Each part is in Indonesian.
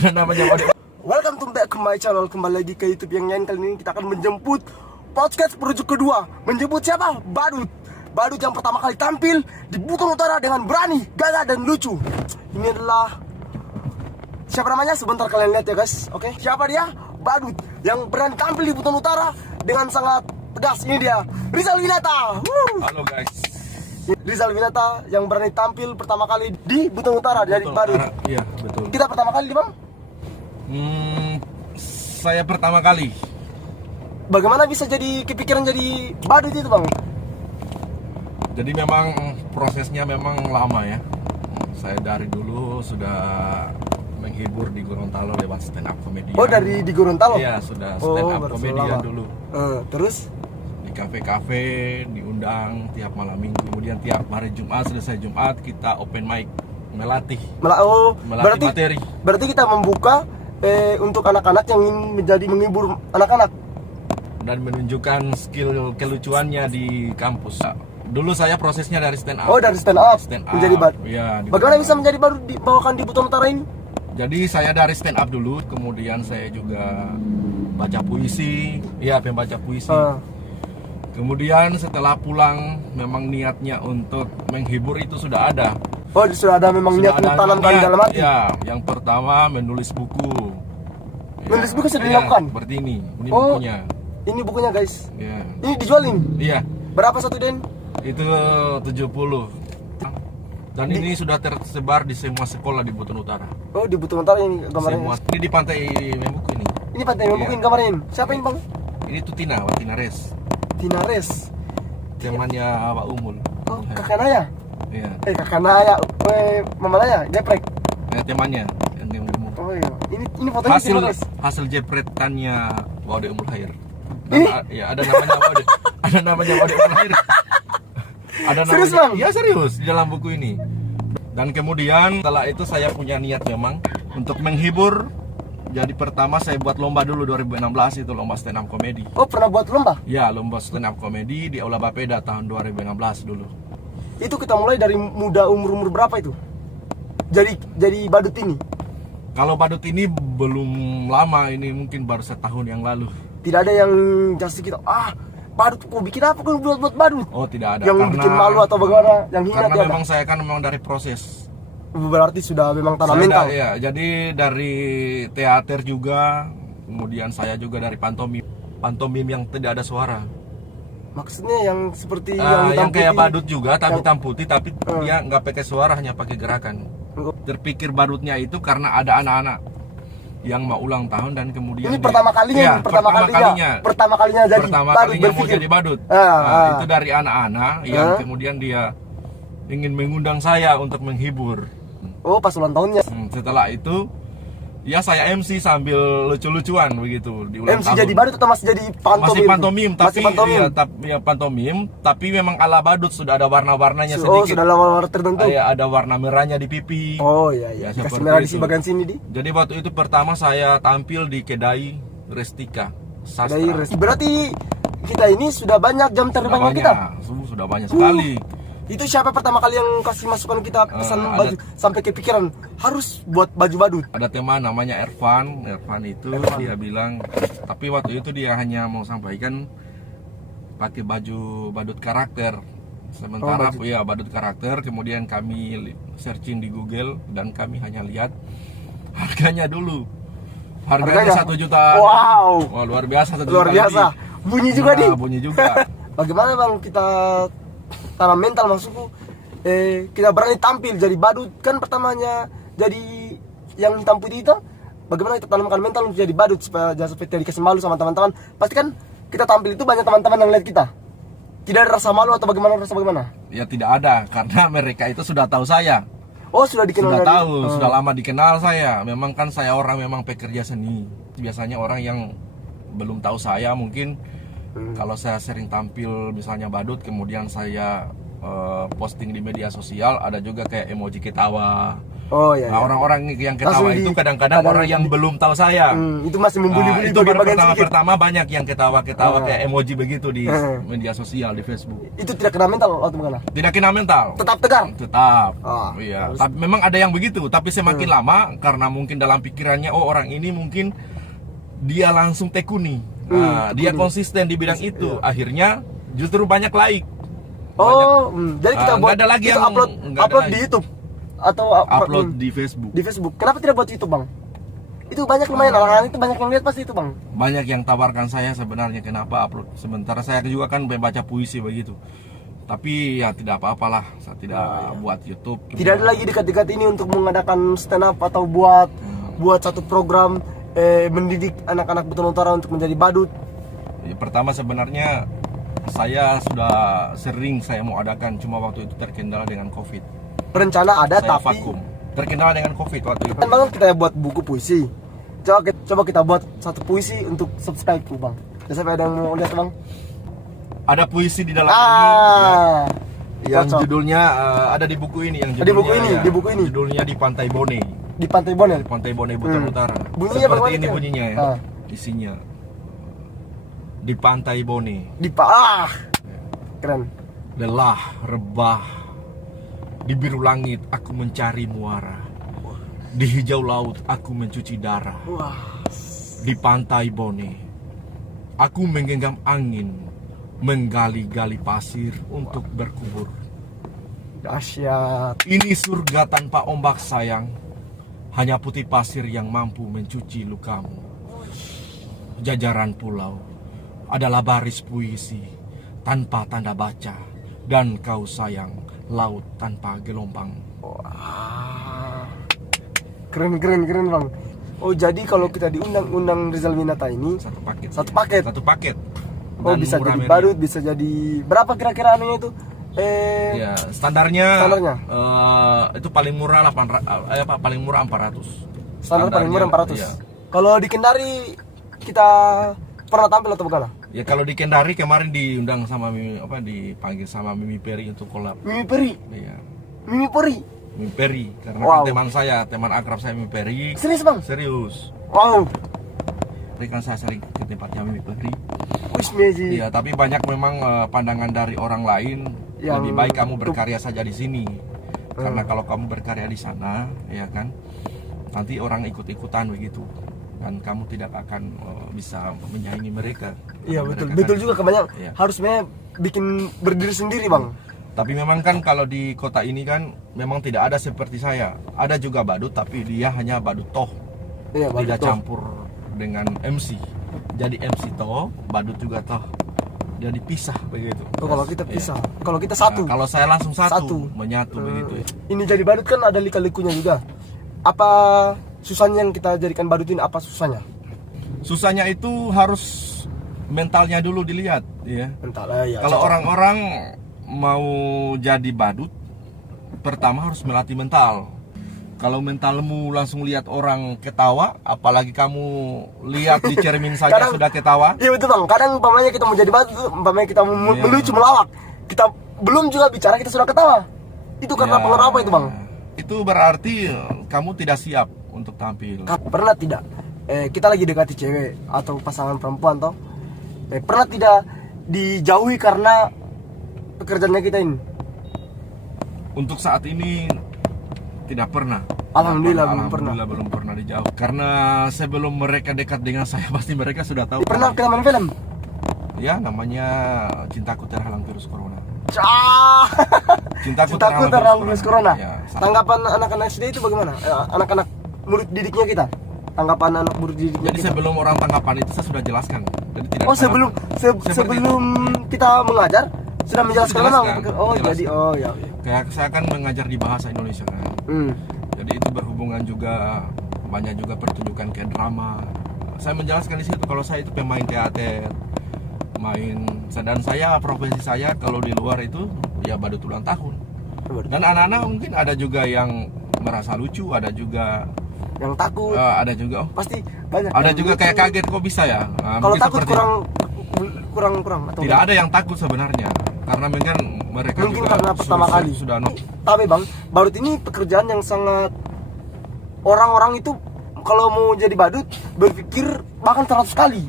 Ada namanya badut. Welcome to back to my channel. Kembali lagi ke YouTube yang lain. Kali ini kita akan menjemput podcast proyek kedua. Menjemput siapa? Badut. Badut yang pertama kali tampil di Buton Utara dengan berani, gagah dan lucu. Ini adalah siapa namanya? Sebentar kalian lihat ya guys. Oke, siapa dia? Badut yang berani tampil di Buton Utara dengan sangat pedas. Ini dia, Rizal Winata. Halo guys. Rizal Winata yang berani tampil pertama kali di Buton Utara dari Badut. Iya, betul. Kita pertama kali di Bang? Saya pertama kali. Bagaimana bisa jadi kepikiran jadi badut itu Bang? Jadi memang prosesnya memang lama ya. Saya dari dulu sudah menghibur di Gorontalo lewat stand up comedian. Oh, dari di Gorontalo? Iya, sudah stand up comedian dulu. Terus? Di kafe-kafe, diundang tiap malam minggu. Kemudian tiap hari Jumat, selesai Jumat kita open mic melatih materi. Berarti kita membuka untuk anak-anak yang ingin menjadi menghibur anak-anak dan menunjukkan skill kelucuannya di kampus. Dulu saya prosesnya dari stand up. Oh, dari stand up menjadi badut. Iya. Bagaimana bisa menjadi badut dibawakan di Buton Utara ini? Jadi saya dari stand up dulu, kemudian saya juga baca puisi, ya pembaca puisi. Kemudian setelah pulang, memang niatnya untuk menghibur itu sudah ada. Oh, sudah ada memang niat ditanamkan di dalam hati. Ya, yang pertama menulis buku. Menulis buku sudah dilakukan. Seperti ini bukunya. Ini bukunya guys. Ya. Ini dijualin. Iya. Berapa satu Den? Itu 70. Dan ini sudah tersebar di semua sekolah di Buton Utara. Oh, di Buton Utara ini gambarnya. Ini di Pantai Membuku ini. Ini Pantai Membuku ini gambarnya. Siapa ini Bang? Ini tuh Tina Res. Tina Res. Temannya Pak Umul. Oh, kakak Naya. Iya. Kakak Naya, Mama Naya, jeprek. Temannya yang gemuk. Oh iya. Ini fotonya hasil jepretannya Waude Umul Khair. Ini? Ya, ada namanya Waude. Ada namanya Waude Umul Khair. Ada namanya. Serius Bang? Ya serius di dalam buku ini. Dan kemudian setelah itu saya punya niat memang untuk menghibur. Jadi pertama saya buat lomba dulu 2016 itu lomba stand up comedy. Oh, pernah buat lomba? Ya, lomba stand up comedy di Aula Bapeda tahun 2016 dulu. Itu kita mulai dari muda, umur berapa itu? Jadi badut ini? Kalau badut ini belum lama, ini mungkin baru setahun yang lalu. Tidak ada yang kasih kita, badut kok bikin apa kok buat badut? Oh, tidak ada. Yang bikin malu atau bagaimana? Yang hina karena tidak memang ada? saya kan memang dari proses. Berarti sudah memang tanam mental? Ya, jadi dari teater juga, kemudian saya juga dari pantomim yang tidak ada suara. Maksudnya yang seperti yang kayak badut juga tapi hitam putih, tapi dia nggak pakai suara, hanya pakai gerakan. Terpikir badutnya itu karena ada anak-anak yang mau ulang tahun dan kemudian ini pertama kalinya jadi badut, mau jadi badut. Itu dari anak-anak yang kemudian dia ingin mengundang saya untuk menghibur. Oh, pas ulang tahunnya. Setelah itu ya saya MC sambil lucu-lucuan begitu di ulang MC tahun. jadi badut atau masih jadi pantomim? Masih pantomim, tapi masih pantomim. Pantomim, tapi memang ala badut, sudah ada warna-warnanya sedikit. Oh, sudah ada warna tertentu. Ada warna merahnya di pipi. Oh iya. Kasih merah di bagian sini di. Jadi waktu itu pertama saya tampil di Kedai Restika Sastra. Berarti kita ini sudah banyak jam terbangnya kita. Sudah banyak sekali. Itu siapa pertama kali yang kasih masukan kita pesan baju sampai kepikiran harus buat baju badut? Ada teman namanya Ervan itu dia bilang, tapi waktu itu dia hanya mau sampaikan pakai baju badut karakter. Sementara badut karakter, kemudian kami searching di Google dan kami hanya lihat harganya dulu. Harganya 1 juta. Wow. Wah, luar biasa 1 juta. Luar biasa. Bunyi juga Bunyi juga. Bagaimana Bang kita tanam mental maksudku, kita berani tampil jadi badut kan pertamanya jadi yang hitam putih itu. Bagaimana kita tanamkan mental untuk jadi badut supaya jangan sampai tidak dikasih malu sama teman-teman. Pasti kan kita tampil itu banyak teman-teman yang lihat kita. Tidak ada rasa malu atau bagaimana? Ya tidak ada, karena mereka itu sudah tahu saya. Oh, sudah dikenal. Sudah lama dikenal saya. Memang kan saya orang memang pekerja seni. Biasanya orang yang belum tahu saya mungkin kalau saya sering tampil misalnya badut, kemudian saya posting di media sosial, ada juga kayak emoji ketawa, Oh iya. Nah, iya. orang-orang yang Langsung ketawa itu di- kadang-kadang orang yang belum tahu saya. Itu masih membuli-buli Itu bagian baru sedikit. pertama banyak yang ketawa-ketawa Ah. kayak emoji begitu di Ah. media sosial, di Facebook. Itu tidak kena mental atau bagaimana? Tidak kena mental. Tetap tegar. Tetap. Ah, Iya. harus. Tapi memang ada yang begitu, tapi semakin lama karena mungkin dalam pikirannya orang ini mungkin dia langsung tekuni. Nah, dia tekuni. konsisten di bidang itu. Akhirnya justru banyak like. Oh, jadi kita buat nggak ada lagi itu yang- upload nggak ada upload lagi. di YouTube atau Upload di Facebook. di Facebook. Kenapa tidak buat YouTube, Bang? Itu banyak lumayan orang-orang itu banyak yang lihat pasti itu, Bang. Banyak yang tawarkan saya sebenarnya kenapa upload. Sementara saya juga kan membaca puisi begitu. Tapi ya tidak apa-apalah, saya tidak buat YouTube. Tidak ada lagi dekat-dekat ini untuk mengadakan stand up atau buat satu program mendidik anak-anak Betono Utara untuk menjadi badut. Ya, pertama sebenarnya saya sudah sering saya mau adakan, cuma waktu itu terkendala dengan COVID. Rencana ada Saya tapi vakum. Terkendala dengan COVID waktu itu. kan Bang kita buat buku puisi. Coba kita buat satu puisi untuk subscribe tuh, Bang. Jadi siapa yang mau lihat, Bang? Ada puisi di dalam ini yang cocok. judulnya ada di buku ini yang Di buku ini, di buku ini. Judulnya di Pantai Bone. Di Pantai Bonel. Di Pantai Bone Betono Utara. Bunyinya Seperti bagaimana ini itu? bunyinya ya. Ah. Isinya. Di Pantai Bone. Keren. Lelah, rebah. Di biru langit aku mencari muara. Di hijau laut aku mencuci darah. Wah. Di Pantai Bone aku menggenggam angin, menggali-gali pasir untuk berkubur. Dahsyat. Ini surga tanpa ombak sayang, hanya putih pasir yang mampu mencuci lukamu. Jajaran pulau adalah baris puisi tanpa tanda baca, dan kau sayang laut tanpa gelombang. Wah. Keren, Bang. Oh, jadi kalau kita diundang Rizal Winata ini Satu paket. Satu paket? Satu paket. oh Dan bisa murah jadi meriah. badut, bisa jadi berapa kira-kira anunya itu? Ya, standarnya, Standarnya? Itu paling murah 800, paling murah 400. Standar paling murah 400. Iya. Kalau di Kendari kita pernah tampil atau bukan? Ya kalau di Kendari kemarin diundang sama dipanggil sama Mimi Peri untuk collab. Mimi Peri. Iya. Mimi Peri. Mimi Peri karena Wow. kan teman akrab saya Mimi Peri. Serius, Bang? Serius. Wow. Tapi kan saya sering ke tempatnya Mimi Peri. Wis Meji. Iya, tapi banyak memang pandangan dari orang lain Yang lebih baik kamu berkarya saja di sini. Karena kalau kamu berkarya di sana, ya kan, nanti orang ikut-ikutan begitu. Dan kamu tidak akan bisa menyaingi mereka. Iya, Karena betul. mereka Betul kan- juga kebanyakan Iya. harusnya bikin berdiri sendiri, Bang. Tapi memang kan kalau di kota ini kan memang tidak ada seperti saya. Ada juga badut tapi dia hanya badut toh. Iya, badut Tidak toh. campur dengan MC. Jadi MC toh, badut juga toh. Jadi pisah begitu. Oh, kalau kita Iya. pisah. Kalau kita satu. Nah, kalau saya langsung Satu. satu, menyatu begitu ya. Ini jadi badut kan ada lika-likunya juga. Apa susahnya yang kita jadikan badut ini, apa susahnya? Susahnya itu harus mentalnya dulu dilihat ya. Entahlah ya. Kalau cocok. orang-orang mau jadi badut, pertama harus melatih mental. Kalau mentalmu langsung lihat orang ketawa, apalagi kamu lihat di cermin saja Kadang- sudah ketawa. Iya betul, Bang. Kadang umpamanya kita mau jadi badut, umpamanya kita mau Iya. melucu melawak, kita belum juga bicara kita sudah ketawa. Itu karena Ya, pengaruh apa itu, Bang? Itu berarti kamu tidak siap untuk tampil. Pernah tidak kita lagi dekati cewek atau pasangan perempuan toh, pernah tidak dijauhi karena pekerjaannya kita ini? Untuk saat ini tidak pernah. Alhamdulillah, belum pernah. Alhamdulillah belum pernah dijauh. Karena sebelum mereka dekat dengan saya pasti mereka sudah tahu. Pernah kita main film? Ya, namanya Cintaku Terhalang Virus Corona. Cah. Cintaku terang virus corona. Ya, sama. Tanggapan anak-anak SD itu bagaimana? Anak-anak murid didiknya kita. Tanggapan anak murid didiknya Jadi kita. sebelum orang tanggapan itu saya sudah jelaskan. Jadi tidak Oh, ada sebelum tanggapan. Seperti sebelum kita mengajar sudah menjelaskan Jelaskan, memang. Oh, jelaskan. jadi oh ya. Kayak saya kan mengajar di bahasa Indonesia kan. Jadi itu berhubungan juga banyak juga pertunjukan kayak drama. Saya menjelaskan di situ kalau saya itu pemain teater, dan saya profesi saya kalau di luar itu ya badut ulang tahun. Dan anak-anak mungkin ada juga yang merasa lucu, ada juga Yang takut. ada juga Pasti banyak. ada yang juga lucu. kayak kaget kok bisa ya. Nah, Kalau mungkin takut seperti- kurang atau tidak ada yang takut sebenarnya karena mungkin mereka Mungkin juga karena pertama kali. sudah Tapi Bang, badut ini pekerjaan yang sangat orang-orang itu kalau mau jadi badut berpikir bahkan 100 kali.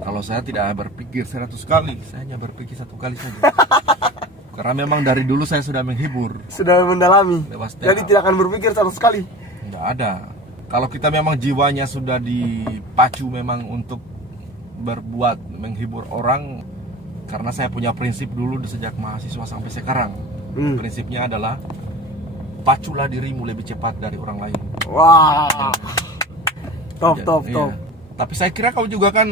Kalau saya tidak berpikir 100 kali, saya hanya berpikir 1 kali saja. Karena memang dari dulu saya sudah menghibur. Sudah mendalami. Lewat stand Jadi up. tidak akan berpikir 100 kali. Nggak ada. Kalau kita memang jiwanya sudah dipacu memang untuk berbuat menghibur orang, karena saya punya prinsip dulu sejak mahasiswa sampai sekarang. Prinsipnya adalah paculah dirimu lebih cepat dari orang lain. Wah. Top, Ya, top, iya. top. Tapi saya kira kau juga kan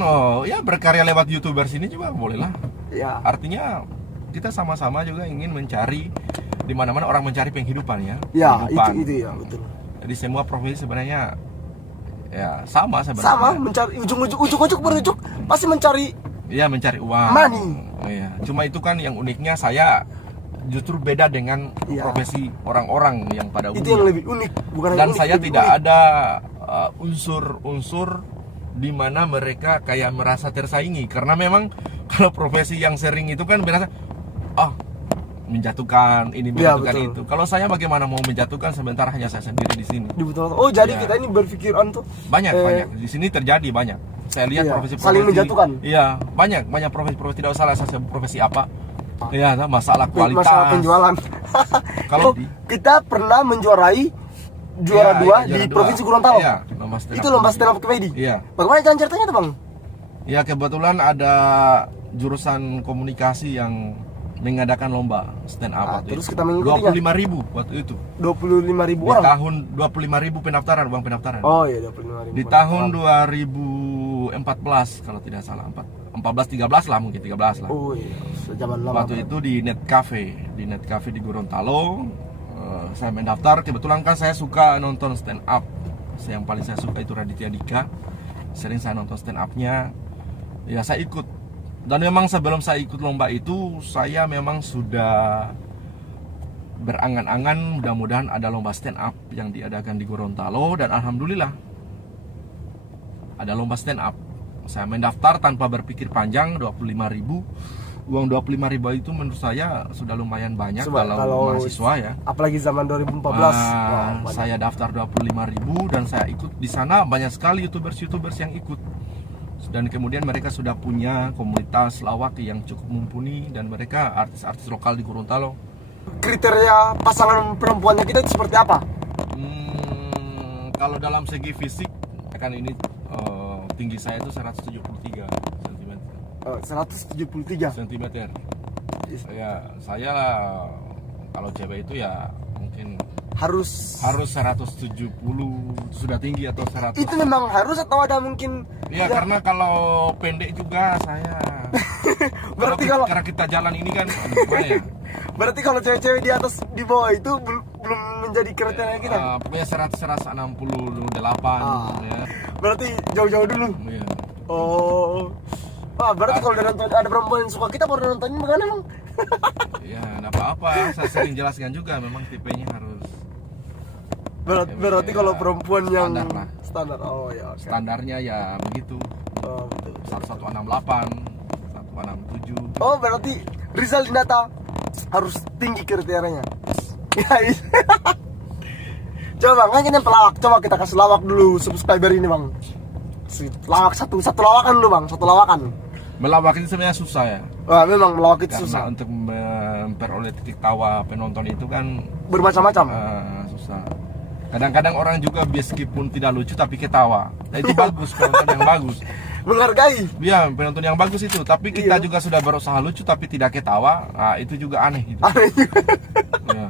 ya berkarya lewat YouTuber sini juga boleh lah. Ya. Artinya kita sama-sama juga ingin mencari di mana-mana orang mencari penghidupan ya. Ya, Kehidupan. itu ya, betul. Jadi semua profesi sebenarnya ya sama sebenarnya. Sama, mencari ujung-ujung berujuk pasti mencari. Iya, mencari uang. Money. Iya. Cuma itu kan yang uniknya saya justru beda dengan Iya. profesi orang-orang yang pada Itu yang umumnya. lebih unik, bukan yang Dan unik, saya lebih tidak unik. ada unsur-unsur di mana mereka kayak merasa tersaingi, karena memang kalau profesi yang sering itu kan berasa menjatuhkan ini, Iya, menjatuhkan betul. itu. Kalau saya bagaimana mau menjatuhkan sementara hanya saya sendiri di sini? Oh, jadi Ya. kita ini berpikiran tuh Banyak Eh, banyak di sini terjadi banyak. Saya lihat Iya, profesi-profesi saling menjatuhkan. Iya, banyak profesi-profesi, tidak usah lah saya sebut profesi apa. Iya, masalah kualitas. masalah penjualan. Kalau Oh, di- kita pernah menjuarai juara Iya, dua iya, di juara Provinsi dua. Gorontalo. Iya, Itu lomba stand up comedy. Iya. Bagaimana jalan ceritanya tuh, Bang? Ya kebetulan ada jurusan komunikasi yang mengadakan lomba stand up waktu terus itu. kita mengikutinya. 25.000 waktu itu. 25.000 Di orang. tahun 25.000 pendaftaran, uang pendaftaran. Oh iya, 25.000. Di tahun 2014 kalau tidak salah, 14-13 lah, mungkin 13 lah. Oh iya, sejaman lama. Waktu itu di Net Cafe di Gorontalo. Saya mendaftar, kebetulan kan saya suka nonton stand up. Yang paling saya suka itu Raditya Dika. Sering saya nonton stand up-nya. Ya saya ikut. Dan memang sebelum saya ikut lomba itu, saya memang sudah berangan-angan mudah-mudahan ada lomba stand up yang diadakan di Gorontalo, dan alhamdulillah ada lomba stand up. Saya mendaftar tanpa berpikir panjang, 25.000. Uang 25.000 itu menurut saya sudah lumayan banyak Coba, kalau mahasiswa ya. Apalagi zaman 2014. Wah, banyak. Saya daftar 25.000 dan saya ikut di sana, banyak sekali YouTubers yang ikut. Dan kemudian mereka sudah punya komunitas lawak yang cukup mumpuni, dan mereka artis-artis lokal di Gorontalo. Kriteria pasangan perempuannya kita itu seperti apa? Kalau dalam segi fisik kan ini tinggi saya itu 173 cm. 173. Ya saya lah, kalau cewek itu ya mungkin Harus 170 sudah tinggi, atau 100. itu memang harus atau ada mungkin Ya karena kalau pendek juga saya Berarti kalau- karena kita jalan ini kan gimana ya? berarti kalau cewek-cewek di atas di bawah itu belum menjadi kriteria kita. Pokoknya 168 ya. Berarti jauh-jauh dulu. Iya. Oh. Wah, berarti kalau ada perempuan yang suka kita baru nontonin bagaimana, Bang? Ya, enggak apa-apa. Saya sering jelaskan juga, memang tipenya harus Berarti kalau perempuan yang standar lah. standar. Oh ya, oke. Standarnya ya begitu. Oh, betul. 1168, 167. Oh, berarti Rizal Dinata harus tinggi kriterianya. Ya, iya. Coba Bang, kan kita pelawak. Coba kita kasih lawak dulu subscriber ini, Bang. Lawak satu lawakan dulu, Bang. Satu lawakan. Melawak itu sebenarnya susah ya. Wah, memang melawak itu Karena susah. untuk memperoleh titik tawa penonton itu kan Bermacam-macam. susah. Kadang-kadang orang juga meskipun tidak lucu tapi ketawa. Nah, itu bagus, penonton yang bagus. Menghargai. Iya, penonton yang bagus itu. Tapi kita Iya. juga sudah berusaha lucu tapi tidak ketawa. Nah, itu juga aneh gitu. Aneh juga. Ya.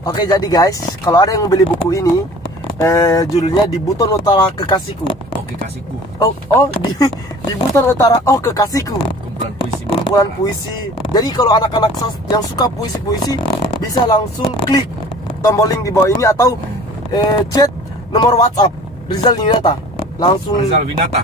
Oke, jadi guys, kalau ada yang beli buku ini, judulnya Di Buton Utara Kekasihku. Oke, kasihku. Di Buton Utara, Kekasihku. Kumpulan puisi. Kumpulan puisi. Jadi kalau anak-anak yang suka puisi-puisi bisa langsung klik tombol link di bawah ini atau chat nomor WhatsApp Rizal Winata. Langsung Rizal Winata.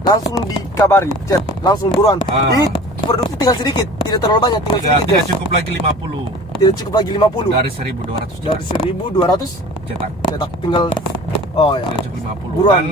langsung dikabari, chat langsung buruan. Ah. Ini produksi tinggal sedikit, tidak terlalu banyak, tinggal sedikit Tidak guys. cukup lagi 50 Tidak cukup lagi 50. dari 1.200 Dari 1.200 cetak. cetak tinggal ya. Tidak cukup 50. Buruan. Dan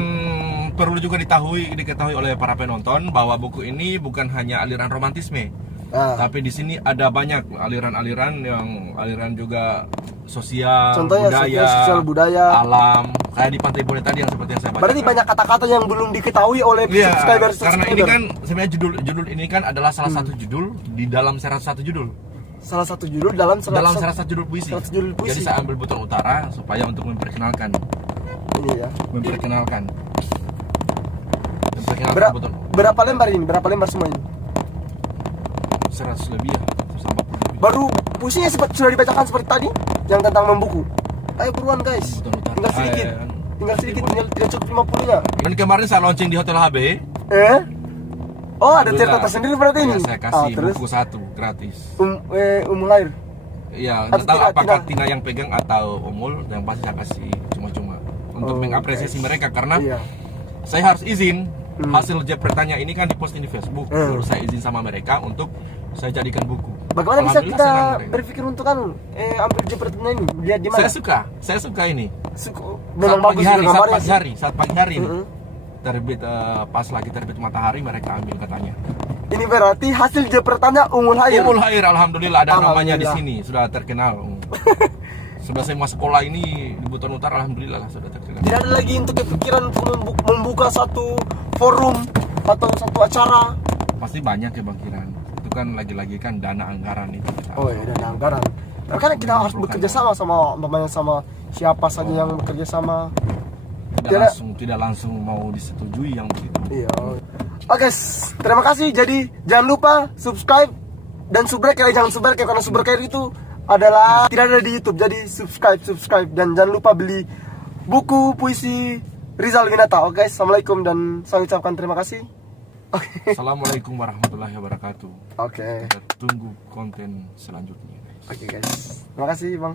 perlu juga diketahui oleh para penonton bahwa buku ini bukan hanya aliran romantisme, Tapi di sini ada banyak aliran-aliran yang aliran juga sosial, Contohnya sosial budaya, alam, kayak di Pantai Bone tadi yang seperti yang saya baca. Berarti banyak kata-kata yang belum diketahui oleh Iya, subscriber. karena ini kan sebenarnya judul ini kan adalah salah satu judul di dalam salah satu judul. Salah satu judul dalam salah satu judul puisi. Judul puisi. Jadi saya ambil Buton Utara supaya untuk memperkenalkan. Ini ya. Memperkenalkan Buton. Berapa lembar ini? Berapa lembar semua ini? 100 lebih ya, 140 lebih. Baru puisinya sudah dibacakan seperti tadi yang tentang membuku. Ayo buruan guys. Buton Utara. Tinggal sedikit. Tinggal cukup 50-nya. Dan kemarin saya launching di Hotel HB. Oh, ada cerita tersendiri berarti ini. Ya, saya kasih terus? buku 1 gratis. Umul air. Iya, Atau entah Tina- apakah Tina yang pegang atau Umul, yang pasti saya kasih cuma-cuma untuk mengapresiasi mereka karena Iya. saya harus izin hasil jepretannya ini kan diposting di Facebook. Baru saya izin sama mereka untuk saya jadikan buku. Bagaimana bisa Alhamdulillah kita senang mereka. berpikir untuk kan ambil jepretannya ini? Lihat di mana? Saya suka ini. Memang bagus juga gambarnya sih. Saat pagi hari ini. Terbit pas lagi terbit matahari mereka ambil katanya. Ini berarti hasil jepretannya Umul Hair. Umul Hair alhamdulillah ada namanya di Alhamdulillah. sini, sudah terkenal. Sebelah saya masuk sekolah ini di Buton Utara alhamdulillah lah sudah terkenal. Tidak ada lagi untuk kepikiran untuk membuka satu forum atau satu acara. Pasti banyak ya Bang Kiran. Itu kan lagi-lagi kan dana anggaran itu kita. Oh iya, dana anggaran. Karena kita harus bekerja sama sama siapa saja yang bekerja sama. Tidak langsung mau disetujui yang begitu. Iya. Oke, guys, terima kasih. Jadi jangan lupa subscribe dan subrek ya, jangan subrek ya, karena subrek itu adalah tidak ada di YouTube. Jadi subscribe dan jangan lupa beli buku puisi Rizal Winata. Oke, guys, assalamualaikum dan saya ucapkan terima kasih. Assalamualaikum warahmatullahi wabarakatuh. Oke. Kita tunggu konten selanjutnya. Oke, guys. Terima kasih, Bang.